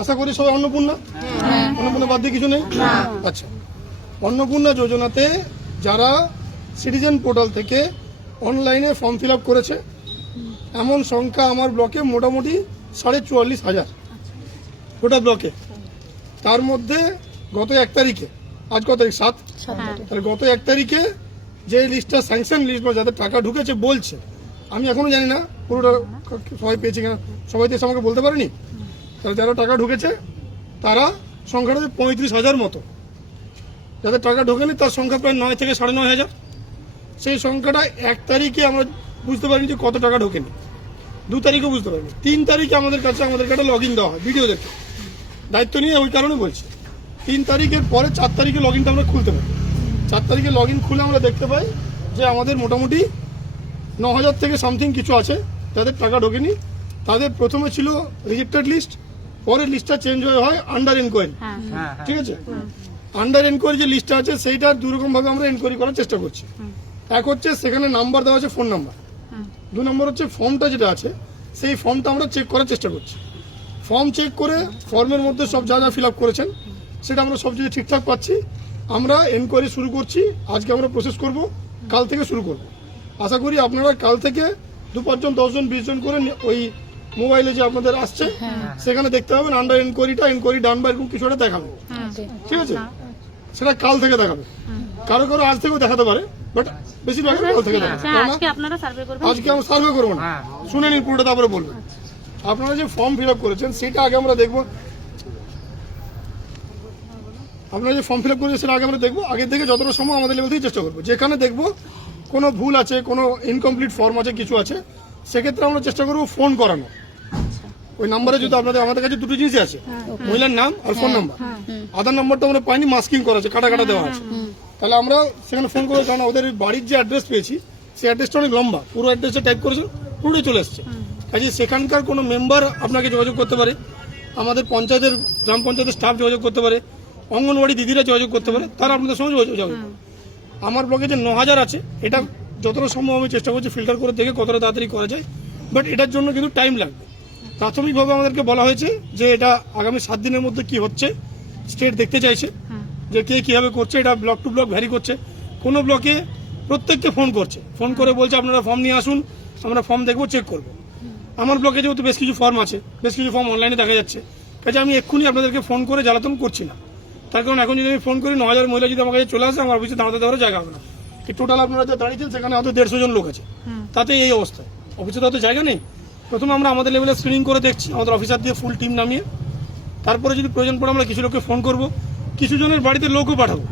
আশা করি সবাই অন্নপূর্ণা, অন্নপূর্ণা বাদ দিয়ে কিছু নেই। আচ্ছা, অন্নপূর্ণা যোজনাতে যারা সিটিজেন পোর্টাল থেকে অনলাইনে ফর্ম ফিল আপ করেছে এমন সংখ্যা আমার ব্লকে মোটামুটি 44,500 গোটা ব্লকে। তার মধ্যে গত 1 তারিখে, আজ কত তারিখ 7, তাহলে গত 1 তারিখে যে লিস্টটা স্যাংশন লিস্ট বা যাদের টাকা ঢুকেছে বলছে, আমি এখনো জানি না পুরোটা সবাই পেয়েছে কিনা, সবাই তো এসে আমাকে বলতে পারেনি। তাহলে যারা টাকা ঢুকেছে তারা সংখ্যাটা 35,000 মতো, যাদের টাকা ঢোকেনি তার সংখ্যা প্রায় 9 থেকে 9,500। সেই সংখ্যাটা 1 তারিখে আমরা বুঝতে পারিনি যে কত টাকা ঢোকেনি, 2 তারিখে বুঝতে পারিনি, 3 তারিখে আমাদের কাছে আমাদেরকে একটা লগ ইন দেওয়া হয় ভিডিও দেখে, দায়িত্ব নিয়ে ওই কারণে বলছি। 3 তারিখের পরে 4 তারিখে লগ ইনটা আমরা খুলতে পারি। 4 তারিখে লগ ইন খুলে আমরা দেখতে পাই যে আমাদের মোটামুটি 9,000 থেকে সামথিং কিছু আছে যাদের টাকা ঢোকেনি। তাদের প্রথমে ছিল রিজেক্টেড লিস্ট, পরের লিস্টটা চেঞ্জ হয়ে হয় আন্ডার এনকোয়ারি। ঠিক আছে, আন্ডার এনকোয়ারি যে লিস্টটা আছে সেইটার 2 রকম ভাবে আমরা এনকোয়ারি করার চেষ্টা করছি। এক হচ্ছে সেখানে নাম্বার দেওয়া আছে, ফোন নাম্বার। 2 নম্বর হচ্ছে ফর্মটা যেটা আছে সেই ফর্মটা আমরা চেক করার চেষ্টা করছি। ফর্ম চেক করে ফর্মের মধ্যে সব যা যা ফিল আপ করেছেন সেটা আমরা সব যদি ঠিকঠাক পাচ্ছি আমরা এনকোয়ারি শুরু করছি। আজকে আমরা প্রসেস করব, কাল থেকে শুরু করব। আশা করি আপনারা কাল থেকে 2-5 জন 10 জন 20 জন করে ওই মোবাইলে যে আপনাদের আসছে সেখানে দেখতে পাবেন আন্ডার এনকোয়ারি ডান বা এরকম কিছু একটা দেখাবে। ঠিক আছে, সেটা কাল থেকে দেখাবে, কারো কারো আজ থেকেও দেখাতে পারে, বাট বেশিরভাগ কাল থেকে দেখাবে। আজকে আপনারা সার্ভে করবেন, আজকে আমরা সার্ভে করবো না, শুনে নিন পুরোটা তারপরে বলবেন। আপনারা যে ফর্ম ফিল আপ করেছেন সেটা আগে আমরা দেখবো, আপনারা যে ফর্ম ফিল আপ করেছেন সেটা আগে আমরা দেখবো। আগে থেকে যতটা সময় আমাদের লেভেল থেকে চেষ্টা করবো, যেখানে দেখবো কোনো ভুল আছে, কোনো ইনকমপ্লিট ফর্ম আছে, কিছু আছে, সেক্ষেত্রে আমরা চেষ্টা করবো ফোন করানো। ওই নাম্বারে যদি আমাদের কাছে 2টো জিনিসই আছে, মহিলার নাম আর ফোন নাম্বার। আধার নাম্বারটা আমরা পাইনি, মাস্কিং করা আছে, কাটা দেওয়া আছে। তাহলে আমরা সেখানে ফোন করে, কারণ ওদের বাড়ির যে অ্যাড্রেস পেয়েছি সেই অ্যাড্রেসটা অনেক লম্বা, পুরো অ্যাড্রেসটা টাইপ করেছেন, পুরোটাই চলে এসছে। কাজে সেখানকার কোনো মেম্বার আপনাকে যোগাযোগ করতে পারে, আমাদের পঞ্চায়েতের গ্রাম পঞ্চায়েতের স্টাফ যোগাযোগ করতে পারে, অঙ্গনওয়াড়ি দিদিরা যোগাযোগ করতে পারে, তারা আপনাদের সঙ্গে যোগাযোগ। আমার ব্লকে যে 9,000 আছে এটা যতটা সম্ভব আমি চেষ্টা করছি ফিল্টার করে দেখে কতটা তাড়াতাড়ি করা যায়, বাট এটার জন্য কিন্তু টাইম লাগবে। প্রাথমিকভাবে আমাদেরকে বলা হয়েছে যে এটা আগামী 7 দিনের মধ্যে কি হচ্ছে স্টেট দেখতে চাইছে, যে কে কীভাবে করছে। এটা ব্লক টু ব্লক ভ্যারি করছে। কোনো ব্লকে প্রত্যেককে ফোন করছে, ফোন করে বলছে আপনারা ফর্ম নিয়ে আসুন, আমরা ফর্ম দেখবো, চেক করবো। আমার ব্লকে যেহেতু বেশ কিছু ফর্ম আছে, বেশ কিছু ফর্ম অনলাইনে দেখা যাচ্ছে, কাজে আমি এক্ষুনি আপনাদেরকে ফোন করে জ্বালাতন করছি না। তার কারণ এখন যদি আমি ফোন করি 9,000 মহিলা যদি আমার কাছে চলে আসে, আমার অফিসে দাঁড়াতে দেওয়ার জায়গা হবে না। টোটাল আপনারা যে দাঁড়িয়েছেন সেখানে হয়তো 150 জন লোক আছে, তাতে এই অবস্থায় অফিসে তো হয়তো জায়গা নেই। প্রথমে আমরা আমাদের লেভেলে স্ক্রিনিং করে দেখছি, আমাদের অফিসার দিয়ে ফুল টিম নামিয়ে, তারপরে যদি প্রয়োজন পড়ে আমরা কিছু লোককে ফোন করব, কিছু জনের বাড়িতে লোকও পাঠাবো।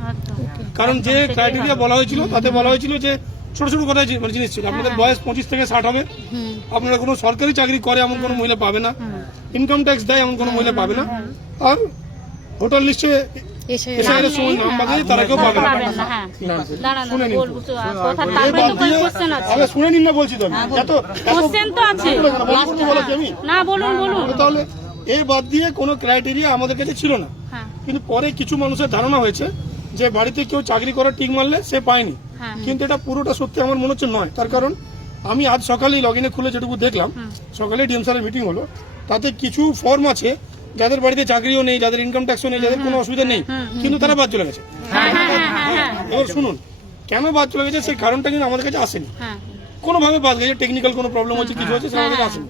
কারণ যে ক্রাইটেরিয়া বলা হয়েছিল তাতে বলা হয়েছিল যে ছোট ছোট কথা মানে জিনিস ছিল, আপনাদের বয়স 25 থেকে 60 হবে, আপনারা কোনো সরকারি চাকরি করে এমন কোনো মহিলা পাবে না, ইনকাম ট্যাক্স দেয় এমন কোনো মহিলা পাবে না, আর ভোটার লিস্টে নাম বাদে তারা কেউ পাবে না। শুনে নিন না, বলছি তো তাহলে এই বাদ দিয়ে কোনো ক্রাইটেরিয়া আমাদের কাছে ছিল না। কিন্তু পরে কিছু মানুষের ধারণা হয়েছে যে বাড়িতে কেউ চাকরি করার টিক মারলে সে পায়নি, কিন্তু এটা পুরোটা সত্যি আমার মনে হচ্ছে নয়। তার কারণ আমি আজ সকালেই লগ ইনে খুলে যেটুকু দেখলাম, সকালে ডিএম স্যারের মিটিং হলো, তাতে কিছু ফর্ম আছে যাদের বাড়িতে চাকরিও নেই, যাদের ইনকাম ট্যাক্সও নেই, যাদের কোনো অসুবিধা নেই, কিন্তু তারা বাদ চলে গেছে। এবার শুনুন কেন বাদ চলে গেছে, সেই কারণটা কিন্তু আমাদের কাছে আসেনি, কোনোভাবে বাদ গেছে, টেকনিক্যাল কোনো প্রবলেম হচ্ছে, কিছু হচ্ছে, সেটা আমাদের কাছে আসেনি।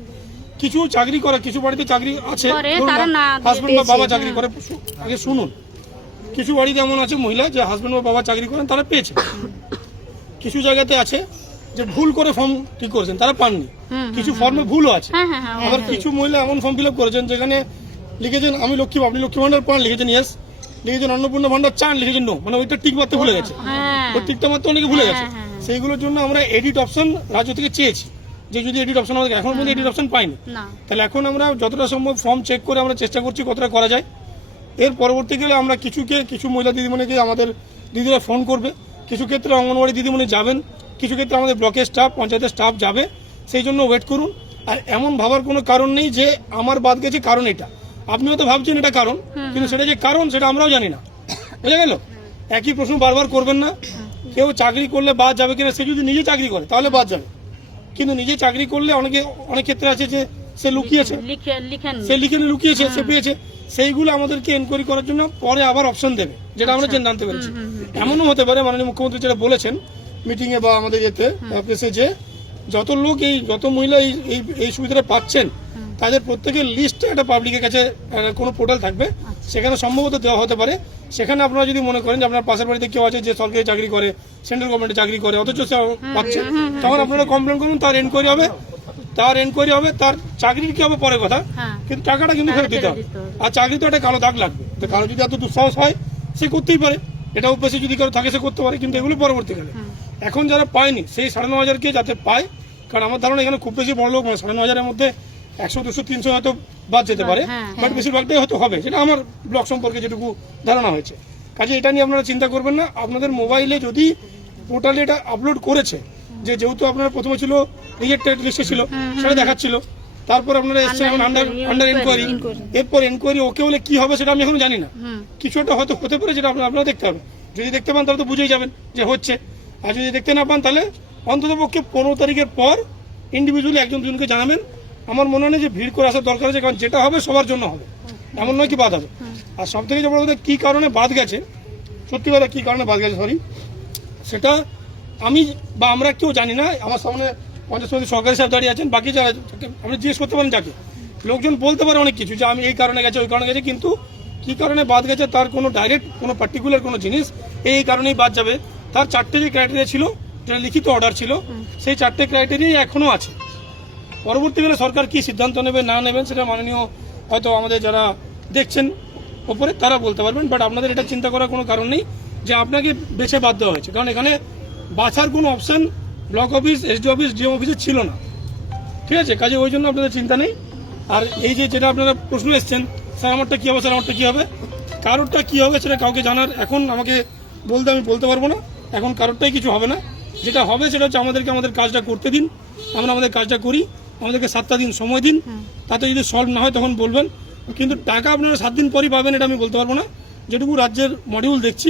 কিছু চাকরি করে, কিছু বাড়িতে চাকরি আছে, হাজবেন্ড বা বাবা চাকরি করে, আগে শুনুন, কিছু বাড়িতে এমন আছে মহিলা যে হাজবেন্ড বা বাবা চাকরি করেন, তারা পেয়েছে। কিছু জায়গাতে আছে যে ভুল করে ফর্ম ঠিক করেছেন, তারা পাননি, কিছু ফর্মে ভুলও আছে। আবার কিছু মহিলা এমন ফর্ম ফিল আপ করেছেন যেখানে লিখেছেন আমি লক্ষ্মী, আপনি লক্ষ্মী ভান্ডার পান, লিখেছেন ইয়েস, লিখেছেন অন্নপূর্ণা ভান্ডার চান, লিখেছেন নো, মানে ওইটা টিক মারতে ভুলে গেছে, ওই টিকটা মারতে অনেকে ভুলে গেছে। সেইগুলোর জন্য আমরা এডিট অপশন রাজ্য থেকে চেয়েছি, যে যদি এডিট অপশন আমাদের এখন পর্যন্ত এডিট অপশন পাইনি, তাহলে এখন আমরা যতটা সম্ভব ফর্ম চেক করে আমরা চেষ্টা করছি কতটা করা যায়। এর পরবর্তীকালে আমরা কিছু মহিলা দিদিমণিকে আমাদের দিদিরা ফোন করবে, কিছু ক্ষেত্রে অঙ্গনওয়াড়ি দিদিমণি যাবেন, কিছু ক্ষেত্রে আমাদের ব্লকের স্টাফ, পঞ্চায়েতের স্টাফ যাবে, সেই জন্য ওয়েট করুন। আর এমন ভাবার কোনো কারণ নেই যে আমার বাদ গেছে কারণ এটা, আপনি হয়তো ভাবছেন এটা কারণ, কিন্তু সেটা যে কারণ সেটা আমরাও জানি না, বুঝা গেল। একই প্রশ্ন বারবার করবেন না, কেউ চাকরি করলে বাদ যাবে কিনা, সে যদি নিজে চাকরি করে তাহলে বাদ যাবে, কিন্তু নিজে চাকরি করলে অনেক ক্ষেত্রে আছে যে সে লুকিয়েছে, সে লিখে লুকিয়েছে, সে পেয়েছে, সেইগুলো আমাদেরকে এনকোয়ারি করার জন্য পরে আবার অপশন দেবে, যেটা আমরা জানতে পেরেছি। এমনও হতে পারে মাননীয় মুখ্যমন্ত্রী যেটা বলেছেন মিটিং এ বা আমাদের ইয়েতে প্রেসে, যে যত মহিলা এই সুবিধাটা পাচ্ছেন তাদের প্রত্যেকের লিস্ট একটা পাবলিকের কাছে কোনো পোর্টাল থাকবে, সেখানে সম্ভবত দেওয়া হতে পারে। সেখানে আপনারা যদি মনে করেন যে আপনার পাশের বাড়িতে কেউ আছে যে সরকারি চাকরি করে, সেন্ট্রাল গভর্নমেন্টে চাকরি করে, অথচ সে পাচ্ছে, তখন আপনারা কমপ্লেন করুন, তার এনকোয়ারি হবে, তার চাকরির কি হবে পরে কথা, কিন্তু টাকাটা কিন্তু ফেরত দিতে হবে। আর চাকরি তো একটা কালো দাগ লাগবে, তো কারো যদি এত দুঃসাহস হয় সে করতেই পারে, এটা অভ্যাসে যদি কারো থাকে সে করতে পারে, কিন্তু এগুলো পরবর্তীকালে। এখন যারা পায়নি সেই 9,500 যাতে পায়, কারণ আমার ধারণা এখানে খুব বেশি বড় লোক মানে 9,500-এর মধ্যে 100, 200, 300 হয়তো বাদ যেতে পারে, বাট বেশিরভাগটাই হয়তো হবে, সেটা আমার ব্লক সম্পর্কে যেটুকু ধারণা হয়েছে। কাজে এটা নিয়ে আপনারা চিন্তা করবেন না। আপনাদের মোবাইলে যদি পোর্টালে এটা আপলোড করেছে, যেহেতু আপনারা প্রথমে ছিল রিজেক্টেড লিস্টে ছিল, সেটা দেখাচ্ছিল, তারপর আপনারা এসছেন এখন আন্ডার এনকোয়ারি, এরপর এনকোয়ারি ওকে হলে কি হবে সেটা আমি এখন জানি না, কিছু একটা হয়তো হতে পারে, যেটা আপনারা দেখতে হবে। যদি দেখতে পান তাহলে তো বুঝেই যাবেন যে হচ্ছে, আর যদি দেখতে না পান তাহলে অন্তত পক্ষে 15 তারিখের পর ইন্ডিভিজুয়ালি একজন দুজনকে জানাবেন। আমার মনে হয় যে ভিড় করে আসার দরকার আছে, কারণ যেটা হবে সবার জন্য হবে, এমন নয় কি বাদ হবে। আর সব থেকে বড় কথা, কি কারণে বাদ গেছে, সত্যি কথা কি কারণে বাদ গেছে সেটা আমি বা আমরা কেউ জানি না। আমার সামনে পঞ্চায়েত সমিতির সরকারি সাহেব দাঁড়িয়ে আছেন, বাকি যারা আপনি জিজ্ঞেস করতে পারেন যাকে, লোকজন বলতে পারে অনেক কিছু, যে আমি এই কারণে গেছে ওই কারণে গেছে, কিন্তু কি কারণে বাদ গেছে তার কোনো ডাইরেক্ট কোনো পার্টিকুলার কোনো জিনিস এই কারণেই বাদ যাবে, তার 4টে যে ক্রাইটেরিয়া ছিল, যেটা লিখিত অর্ডার ছিল, সেই 4টে ক্রাইটেরিয়াই এখনও আছে। পরবর্তীকালে সরকার কি সিদ্ধান্ত নেবে না নেবেন সেটা মাননীয় হয়তো আমাদের যারা দেখছেন ওপরে তারা বলতে পারবেন, বাট আপনাদের এটা চিন্তা করার কোনো কারণ নেই যে আপনাকে বেছে বাদ দেওয়া হয়েছে, কারণ এখানে বাছার কোনো option block office, SD office, DM অফিসে ছিল না, ঠিক আছে। কাজে ওই জন্য আপনাদের চিন্তা নেই। আর এই যেটা আপনারা প্রশ্ন এসছেন, স্যার আমারটা কী হবে, স্যার আমারটা কী হবে, কারোরটা কী হবে সেটা কাউকে জানার এখন আমাকে আমি বলতে পারবো না। এখন কারোরটাই কিছু হবে না, যেটা হবে সেটা হচ্ছে আমাদেরকে আমাদের কাজটা করতে দিন, আমরা আমাদের কাজটা করি, আমাদেরকে 7টা দিন সময় দিন, তাতে যদি সলভ না হয় তখন বলবেন, কিন্তু টাকা আপনারা 7 দিন পরই পাবেন এটা আমি বলতে পারবো না। যেটুকু রাজ্যের মডিউল দেখছি